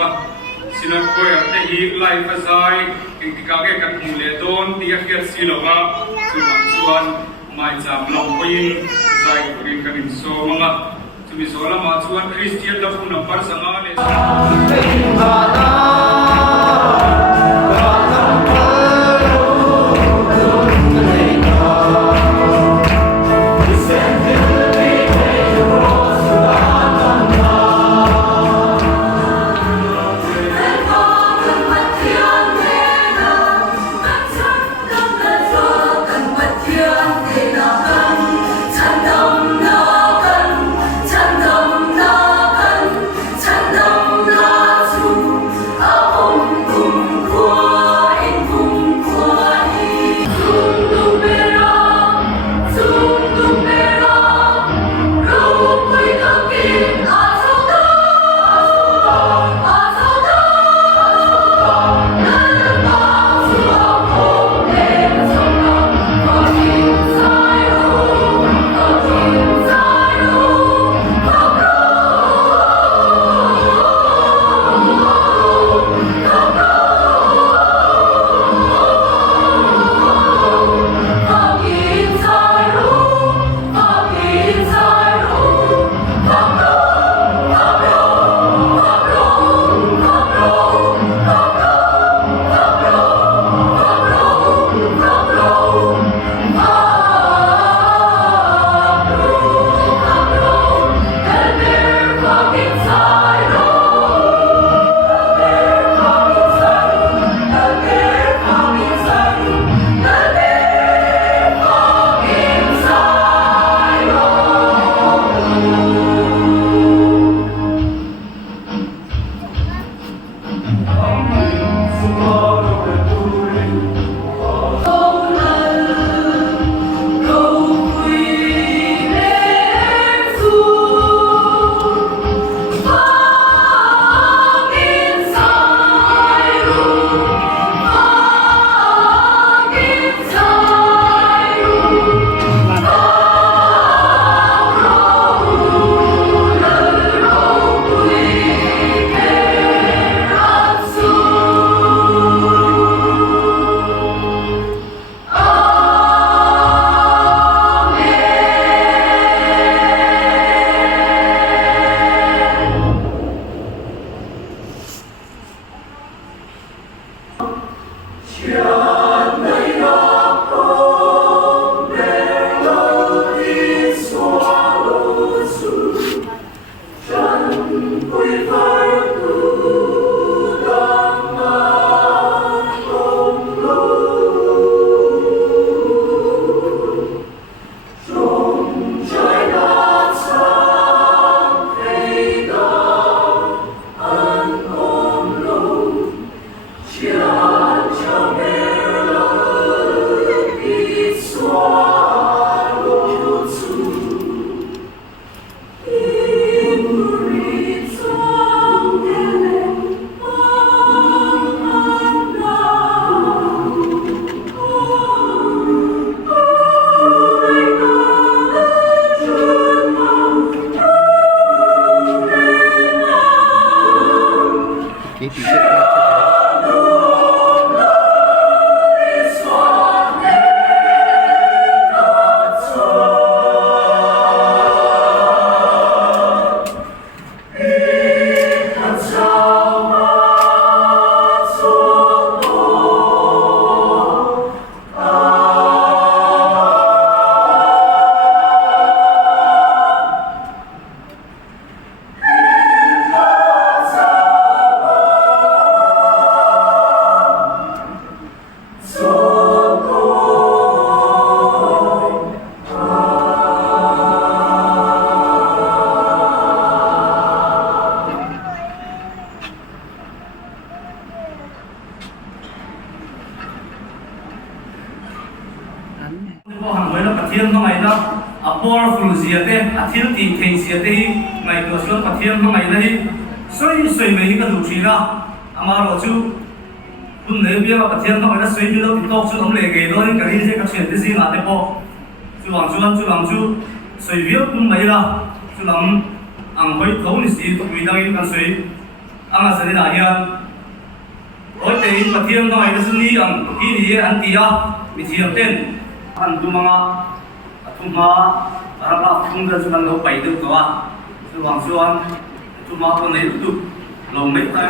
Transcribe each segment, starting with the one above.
ba sinat ko te hi life azai tika ke kan mule don dia kher silova chuan mai cham long koin zai rin kan so manga chumi sola ma chuan Christian da puna par sanga le pathian ma ngai na a powerful ziate a thil ti thei ziate hi ngai to chuan pathian ma ngai na hi soi mai ka lu thina ama ro chu bun ne bia pathian ma ngai na soi bi lo ti tok chu om le ge do ni kari se ka chen ti si na te po chu lang chu soi bi bun mai la chu lam ang hoi thau ni si to wi dang in kan soi anga sani na hian oi te in pathian no ai su ni ang hi ni an tia mi thiam ten an tu manga athuma araba thung da chuan lo pai du kawa chuang chuan tu ma ko nei tu lo mai ta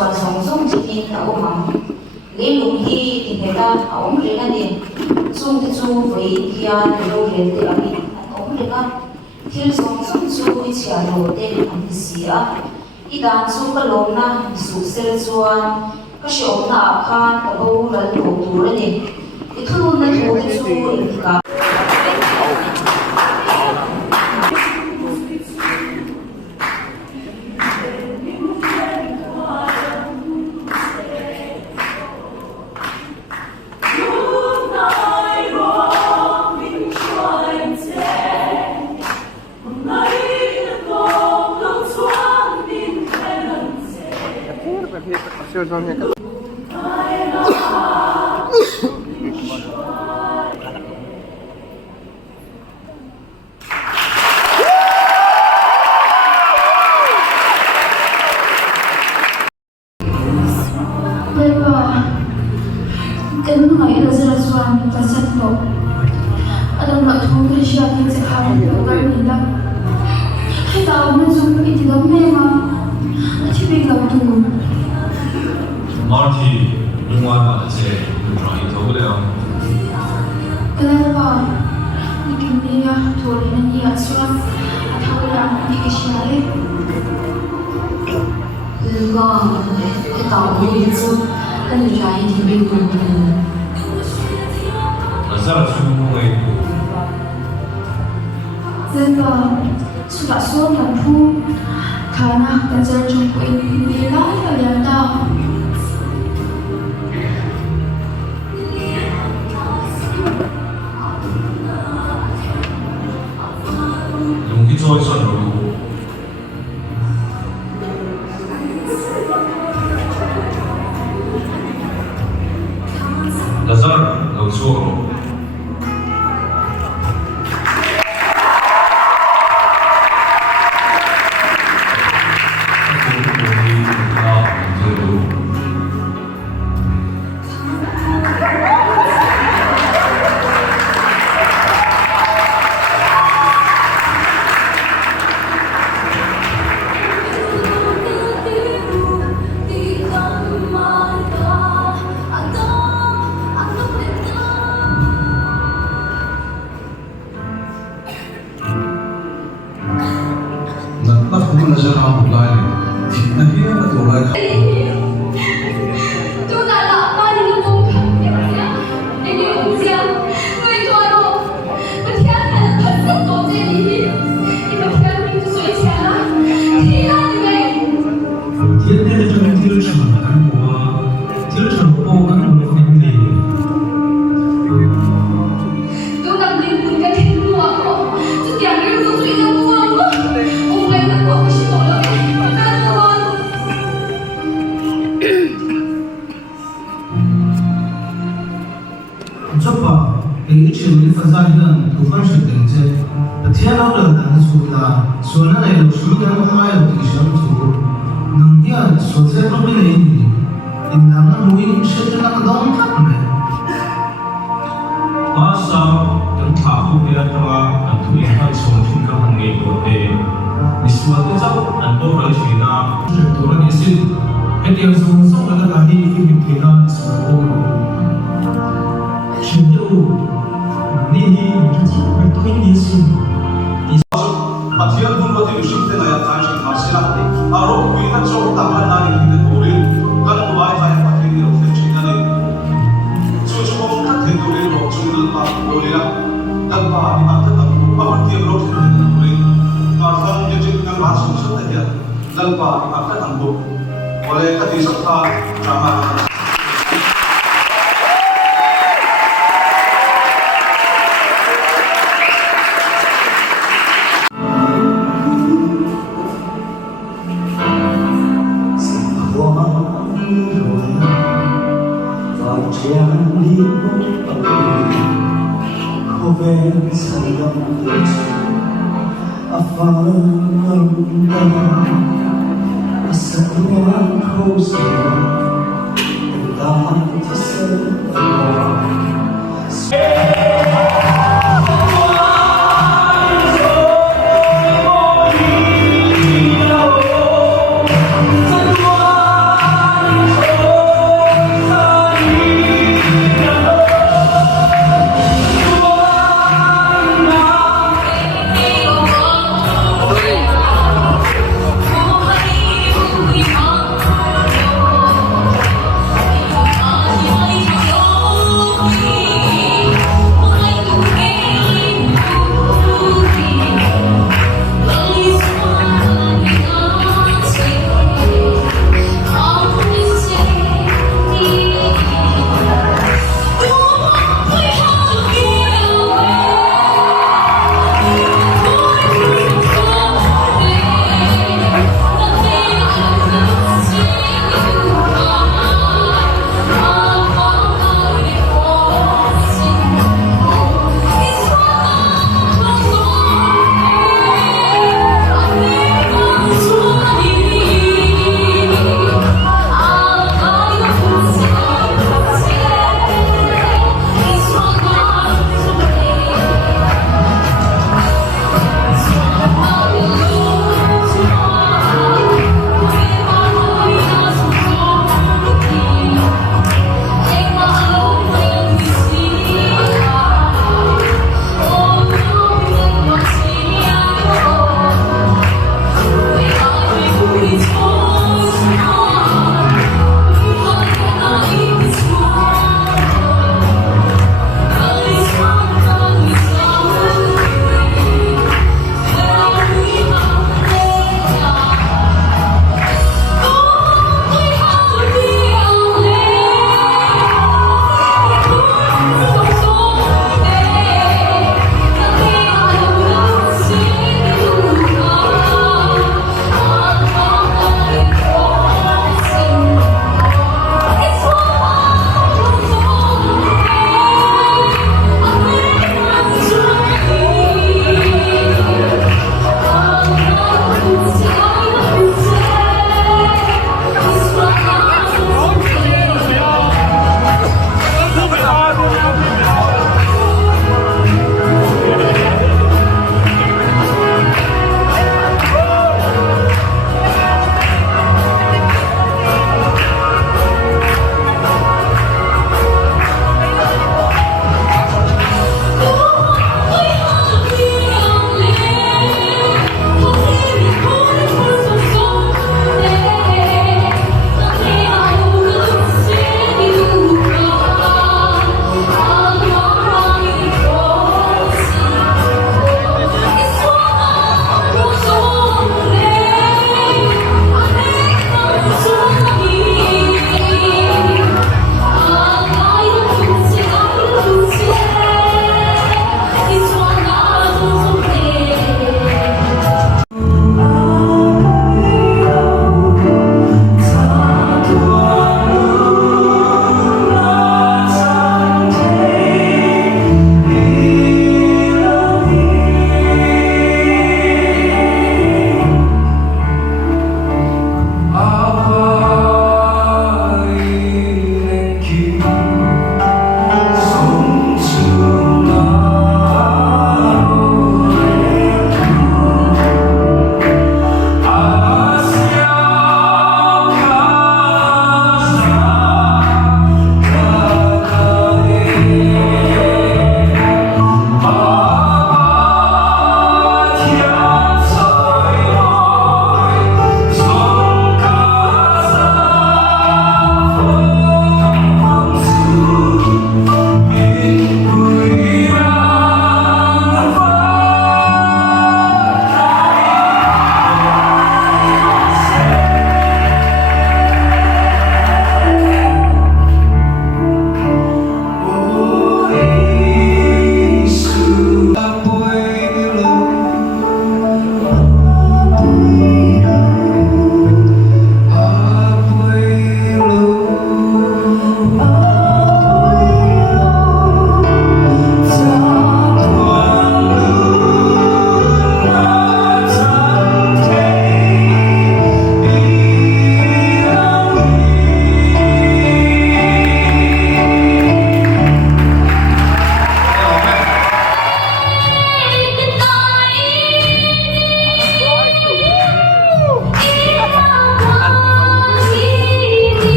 chuan song song chitin a awma lelum hi ti heta a awm reng ani chung te chu voi hian lo len te ami an awm renga thil song song chu i chia lo te an si a i dan chu ka lomna su sel chuan ka shom na khan ka bo ral lo tur ani i thun na thu te chu in ka Marty,另外把这转移投不了。Kenapa? Mungkin dia turunan dia suam atau yang dikasihi. Juga kita tahu itu kan jadi bingung. Asal semua itu. Juga sudah suam dan pun karena belajar jumpa ini lah yang tahu.做一顺路。Lazar, laut suara. नजर आ बुलाए नहीं है थोड़ा Pathian pun buat itu sih dengan yang tadi hasil nanti. Arok kita coba tambah lagi kita tulis kalau mulai saya pakai ba ang katambo. Wala ka di sa ka drama.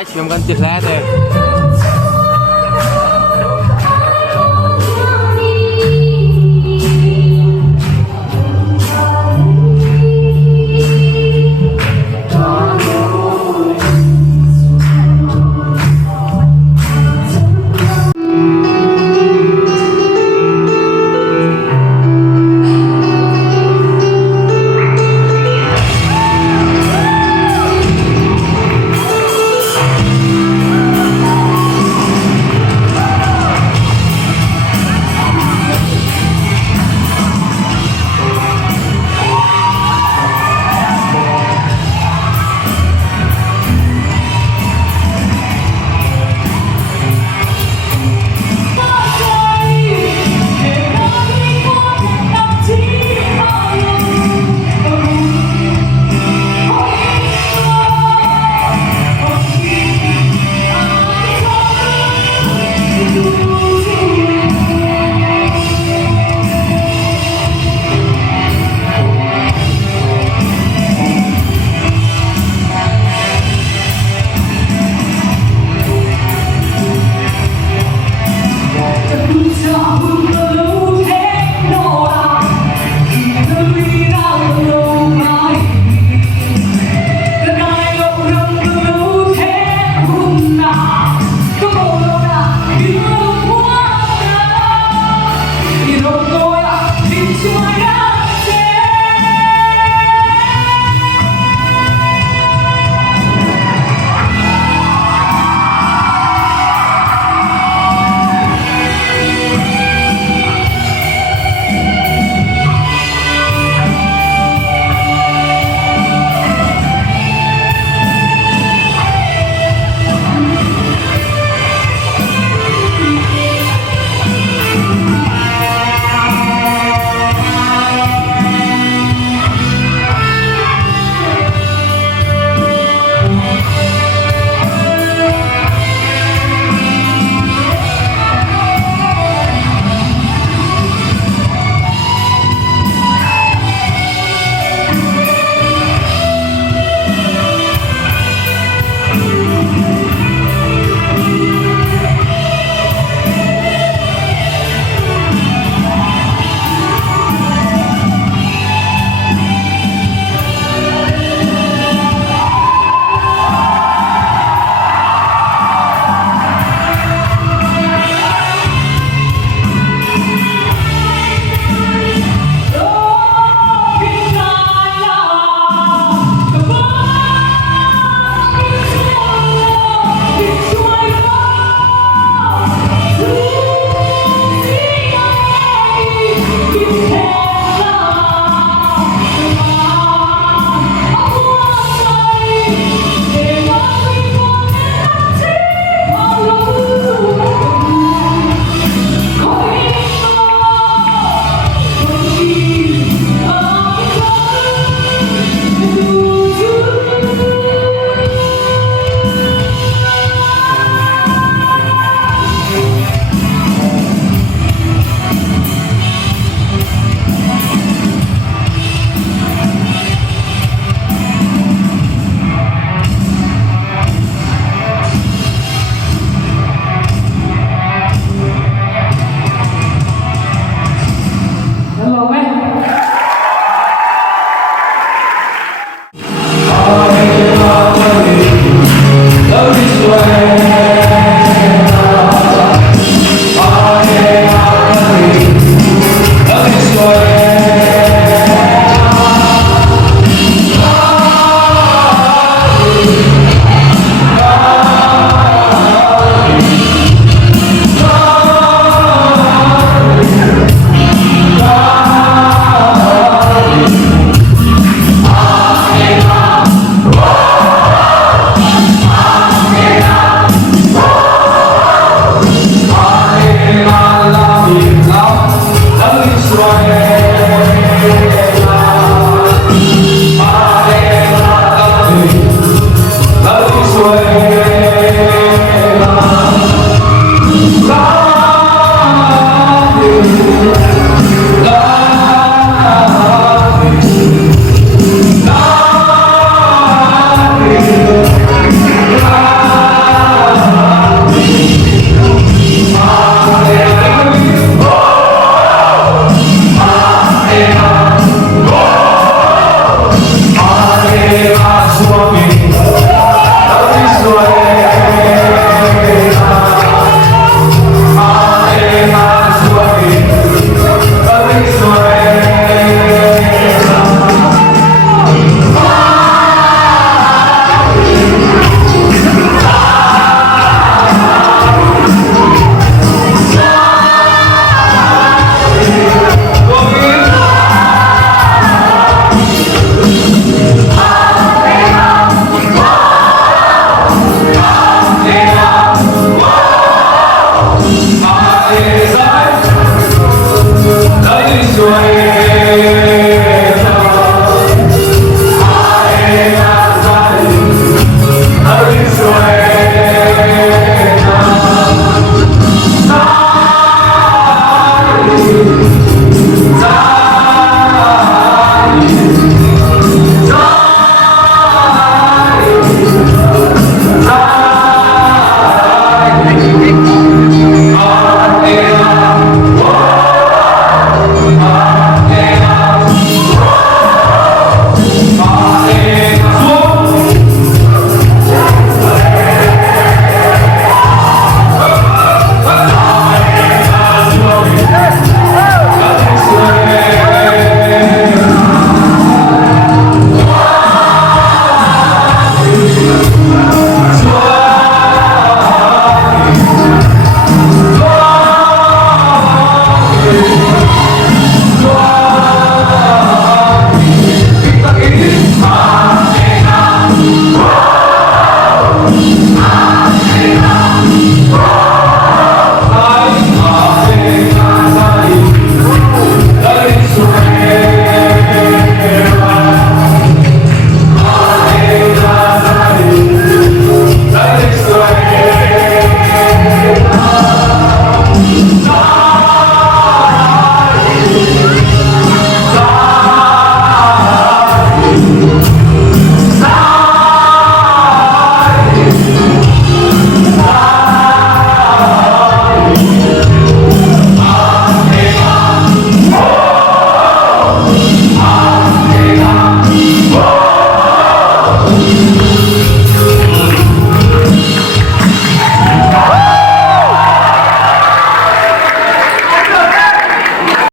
lai chiếm gần tiệt lẽ rồi